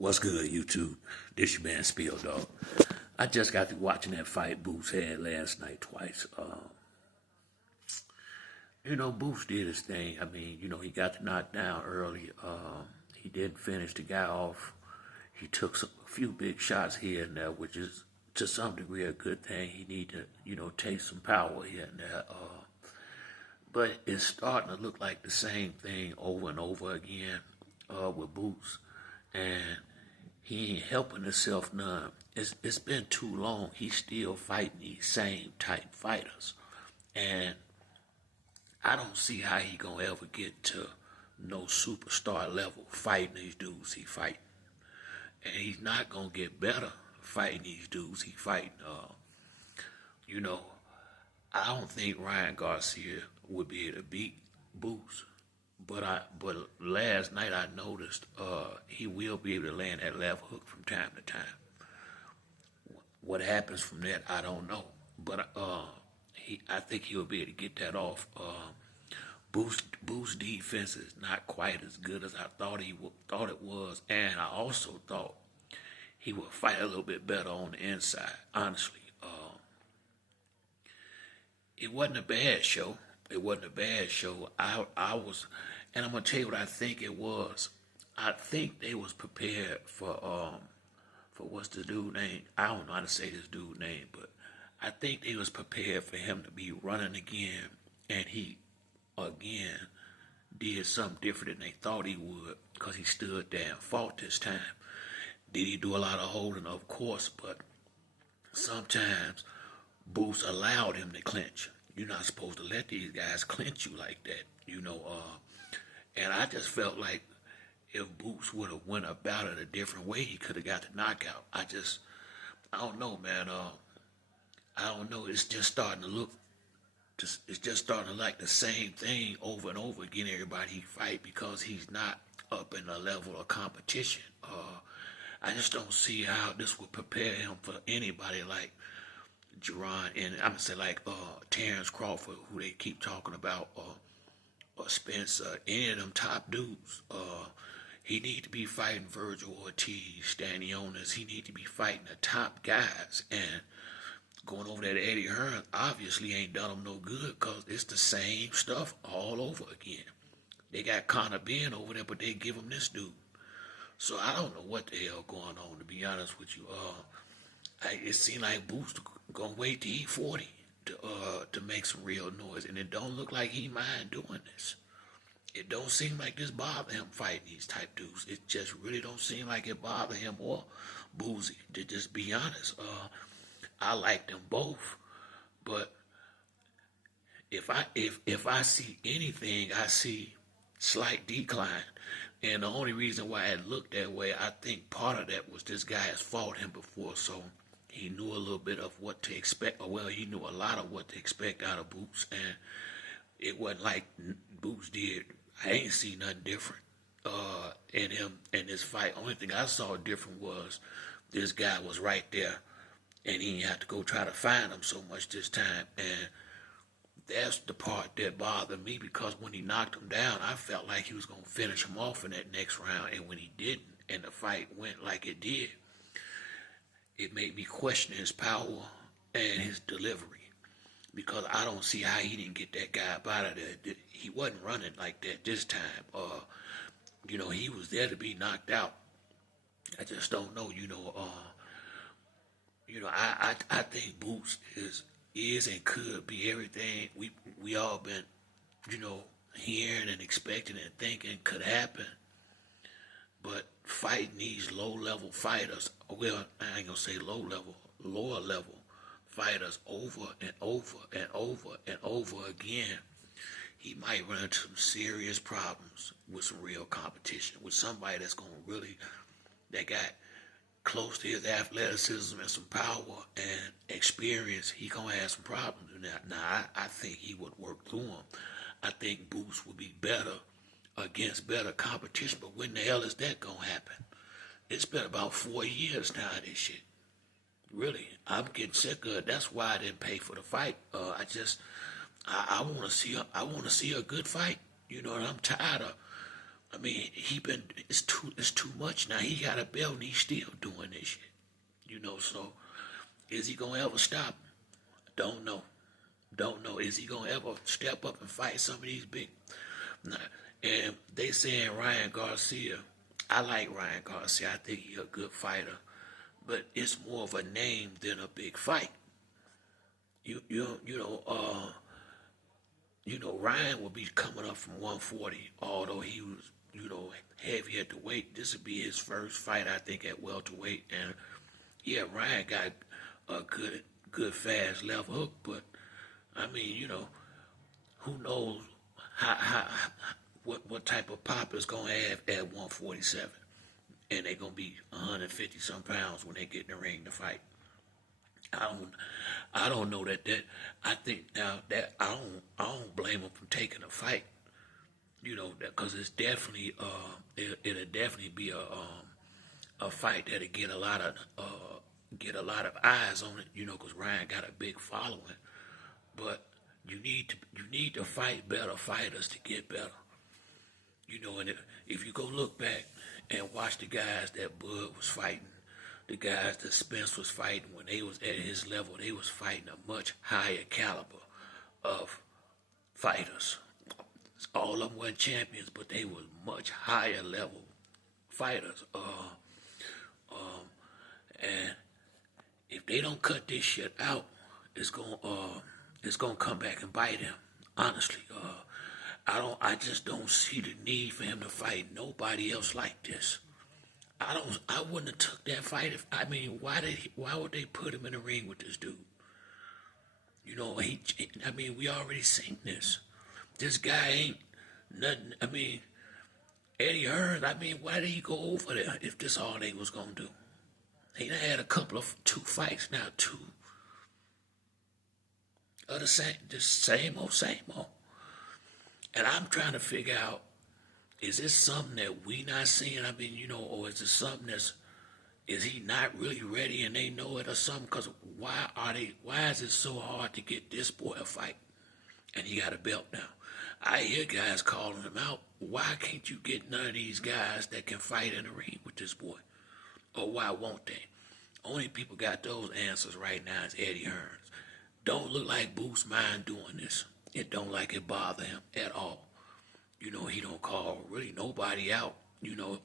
What's good, YouTube? This your man Spill Dog. I just got to watching that fight Boots had last night twice. Boots did his thing. I mean, he got the knockdown early. He didn't finish the guy off. He took a few big shots here and there, which is to some degree a good thing. He need to, take some power here and there. But it's starting to look like the same thing over and over again with Boots. And he ain't helping himself none. It's been too long. He's still fighting these same type fighters. And I don't see how he gonna ever get to no superstar level fighting these dudes he fighting. And he's not gonna get better fighting these dudes he fighting. I don't think Ryan Garcia would be able to beat Boots. But last night I noticed he will be able to land that left hook from time to time. What happens from that, I don't know. But I think he'll be able to get that off. Boost defense is not quite as good as I thought it was, and I also thought he would fight a little bit better on the inside. Honestly, it wasn't a bad show. It wasn't a bad show. I was, and I'm gonna tell you what I think it was. I think they was prepared for what's the dude name? I don't know how to say this dude name, but I think they was prepared for him to be running again, and he again did something different than they thought he would, because he stood there and fought this time. Did he do a lot of holding? Of course, but sometimes Boots allowed him to clinch. You're not supposed to let these guys clinch you like that, and I just felt like if Boots would have went about it a different way, he could have got the knockout. I don't know, man. I don't know. It's just starting to look, it's just starting to like the same thing over and over again. Everybody he fight, because he's not up in the level of competition. I just don't see how this would prepare him for anybody like Jerron, and I'm gonna say like Terrence Crawford, who they keep talking about, or Spencer, any of them top dudes. He need to be fighting Virgil Ortiz, Stanionis. He need to be fighting the top guys, and going over there to Eddie Hearn obviously ain't done him no good, because it's the same stuff all over again. They got Conor Ben over there, but they give him this dude. So I don't know what the hell going on, to be honest with you. It seemed like Boots gonna wait to eat 40 to make some real noise, and it don't look like he mind doing this. It don't seem like this bother him fighting these type dudes. It just really don't seem like it bother him or Boozy, to just be honest. I like them both, but if I see anything, I see slight decline. And the only reason why it looked that way, I think part of that was this guy has fought him before, so he knew a little bit of what to expect. Well, he knew a lot of what to expect out of Boots, and it wasn't like Boots did. I ain't seen nothing different in him in this fight. Only thing I saw different was this guy was right there, and he didn't have to go try to find him so much this time. And that's the part that bothered me, because when he knocked him down, I felt like he was going to finish him off in that next round. And when he didn't, and the fight went like it did, it made me question his power and his delivery, because I don't see how he didn't get that guy up out of there. He wasn't running like that this time. He was there to be knocked out. I just don't know. I think Boots is and could be everything we all been, hearing and expecting and thinking could happen. But fighting these low-level fighters, well, I ain't gonna say low-level, lower-level fighters over and over and over and over again, he might run into some serious problems with some real competition, with somebody that's gonna really, that got close to his athleticism and some power and experience. He gonna have some problems with that. Now, I think he would work through them. I think Boots would be better against better competition, but when the hell is that gonna happen? It's been about 4 years now of this shit. Really, I'm getting sick of it. That's why I didn't pay for the fight. I want to see a good fight. And I'm tired of I mean, it's too much now. He got a belt and he's still doing this shit. So is he gonna ever stop? Don't know. Don't know. Is he gonna ever step up and fight some of these big? Nah. And they saying Ryan Garcia. I like Ryan Garcia. I think he's a good fighter, but it's more of a name than a big fight. You you you know uh Ryan will be coming up from 140, although he was heavy at the weight. This would be his first fight, I think, at welterweight. And yeah, Ryan got a good fast left hook, but I mean, who knows how what type of pop is gonna have at 147, and they're gonna be 150 some pounds when they get in the ring to fight. I don't know that I think now that I don't blame him for taking a fight. That because it's definitely it'll definitely be a fight that'll get a lot of eyes on it. Because Ryan got a big following, but you need to fight better fighters to get better. And if you go look back and watch the guys that Bud was fighting, the guys that Spence was fighting when they was at his level, they was fighting a much higher caliber of fighters. All of them weren't champions, but they was much higher level fighters. And if they don't cut this shit out, it's gonna come back and bite him. Honestly, I just don't see the need for him to fight nobody else like this. I wouldn't have took that fight if, I mean, why would they put him in the ring with this dude? We already seen this. This guy ain't nothing. I mean, Eddie Hearn, why did he go over there if this all they was gonna do? He done had two fights now, two of the same, just same old. And I'm trying to figure out, is this something that we not seeing? Or is it something is he not really ready and they know it or something? Because why is it so hard to get this boy a fight? And he got a belt now. I hear guys calling him out. Why can't you get none of these guys that can fight in the ring with this boy? Or why won't they? Only people got those answers right now is Eddie Hearns. Don't look like Boots mind doing this. It don't like it bother him at all. He don't call really nobody out, and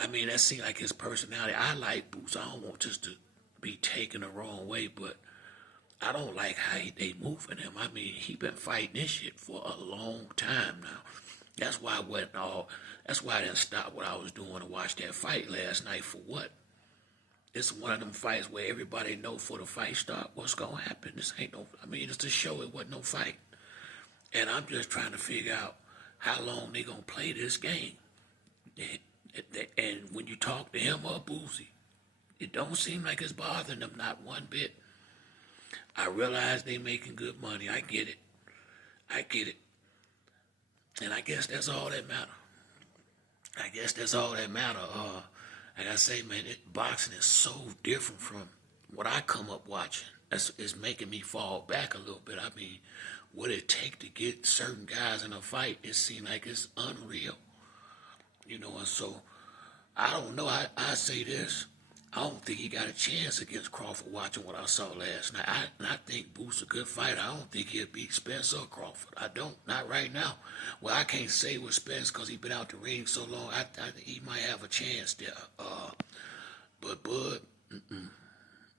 that seems like his personality. I like Boots. I don't want this to be taken the wrong way, but I don't like how they moving him. He been fighting this shit for a long time now. That's why I didn't stop what I was doing to watch that fight last night. For what? It's one of them fights where everybody know for the fight start what's gonna happen. This ain't no. It's a show. It wasn't no fight. And I'm just trying to figure out how long they gonna play this game. And when you talk to him or Boozy, it don't seem like it's bothering them not one bit. I realize they making good money. I get it. And I guess that's all that matter. Like I say, man, boxing is so different from what I come up watching. It's making me fall back a little bit. What it take to get certain guys in a fight, it seems like it's unreal. And so, I don't know. I say this. I don't think he got a chance against Crawford watching what I saw last night. I think Boots a good fighter. I don't think he'll beat Spence or Crawford. I don't. Not right now. Well, I can't say with Spence because he's been out the ring so long. I think he might have a chance there. But Bud,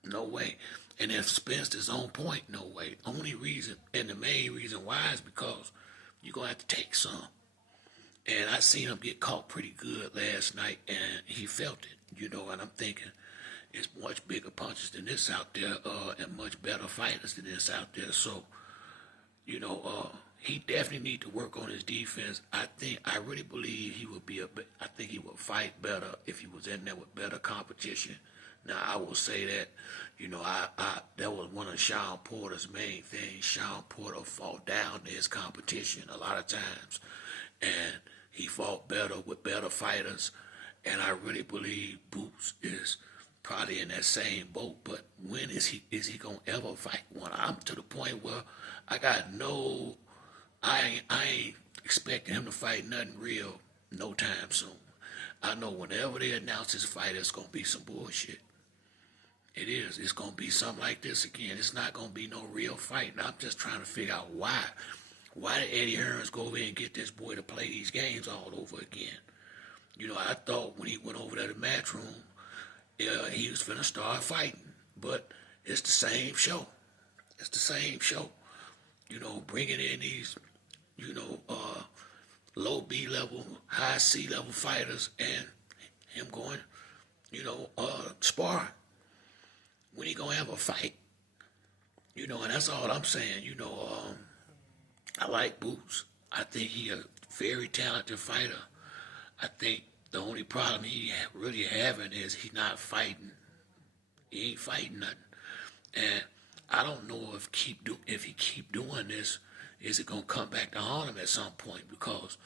no way. And if Spence is on point, no way. Only reason, and the main reason why is because you're going to have to take some. And I seen him get caught pretty good last night, and he felt it, and I'm thinking it's much bigger punches than this out there, and much better fighters than this out there. So, he definitely need to work on his defense. I really believe I think he would fight better if he was in there with better competition. Now, I will say that, that was one of Sean Porter's main things. Sean Porter fought down to his competition a lot of times, and he fought better with better fighters, and I really believe Boots is probably in that same boat. But when is he gonna ever fight one? I'm to the point where I ain't expecting him to fight nothing real no time soon. I know whenever they announce this fight, it's gonna be some bullshit. It is. It's gonna be something like this again. It's not gonna be no real fight. And I'm just trying to figure out why. Why did Eddie Hearns go over and get this boy to play these games all over again? You know, I thought when he went over there to the matchroom, he was finna start fighting. But it's the same show. It's the same show. You know, bringing in these, you know, low B level, high C level fighters, and him going, you know, sparring. When he gonna have a fight? You know, and that's all I'm saying. You know, I like Boots. I think he a very talented fighter. I think the only problem he really having is he not fighting. He ain't fighting nothing. And I don't know if he keep doing this, is it gonna come back to haunt him at some point? Because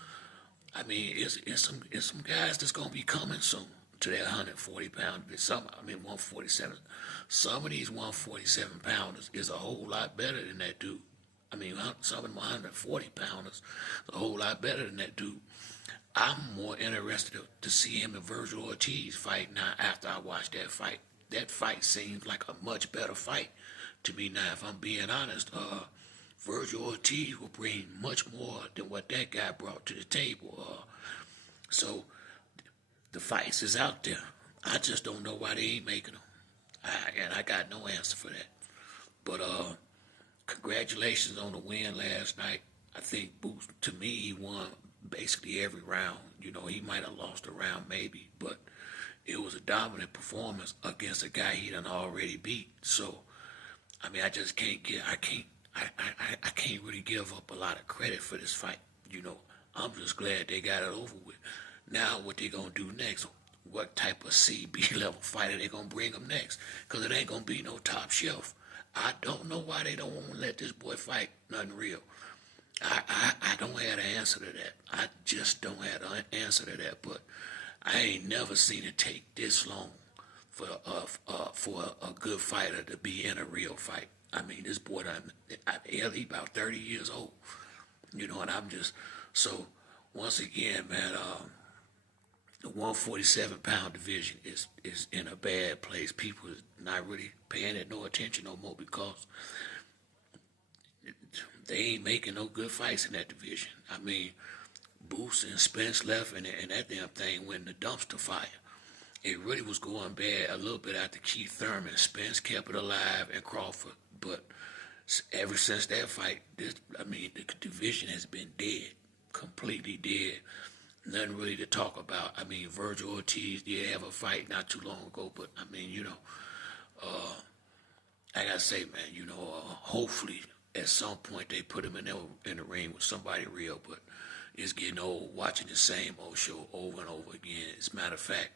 I mean, it's some guys that's gonna be coming soon to that 140 pound. 147. Some of these 147 pounders is a whole lot better than that dude. I mean, some of them 140 pounders is a whole lot better than that dude. I'm more interested to see him and Virgil Ortiz fight now after I watch that fight. That fight seems like a much better fight to me now, if I'm being honest. Virgil Ortiz will bring much more than what that guy brought to the table. So the fights is out there. I just don't know why they ain't making them. And I got no answer for that. But congratulations on the win last night. I think Boots, to me, he won basically every round. You know, he might have lost a round maybe, but it was a dominant performance against a guy he done already beat. So, I mean, I just can't get, I can't really give up a lot of credit for this fight. You know, I'm just glad they got it over with. Now, what they gonna do next? What type of CB level fighter they gonna bring him next? Because it ain't gonna be no top shelf. I don't know why they don't want to let this boy fight nothing real. I don't have the answer to that. I just don't have the answer to that. But I ain't never seen it take this long for a good fighter to be in a real fight. I mean, this boy he about 30 years old. You know, and I'm just so. Once again, man, the 147 pound division is in a bad place. People is not really paying it no attention no more because they ain't making no good fights in that division. I mean, Boots and Spence left, and that damn thing went in the dumpster fire. It really was going bad a little bit after Keith Thurman. Spence kept it alive, and Crawford. But ever since that fight, the division has been dead, completely dead. Nothing really to talk about. I mean, Virgil Ortiz did have a fight not too long ago, but I mean, you know, I gotta say, man, you know, hopefully at some point they put him in the ring with somebody real. But it's getting old watching the same old show over and over again. As a matter of fact,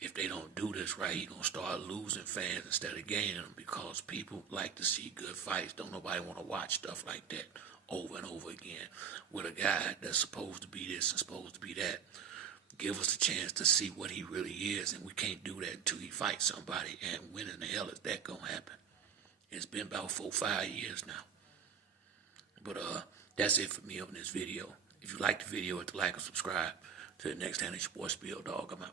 if they don't do this right, he's gonna start losing fans instead of gaining them, because people like to see good fights. Don't nobody want to watch stuff like that over and over again with a guy that's supposed to be this and supposed to be that. Give us a chance to see what he really is, and we can't do that until he fights somebody. And when in the hell is that gonna happen? It's been about 4-5 years now. But that's it for me on this video. If you like the video, hit the like and subscribe. Till the next time, it's your boy Spill Dog. I'm out.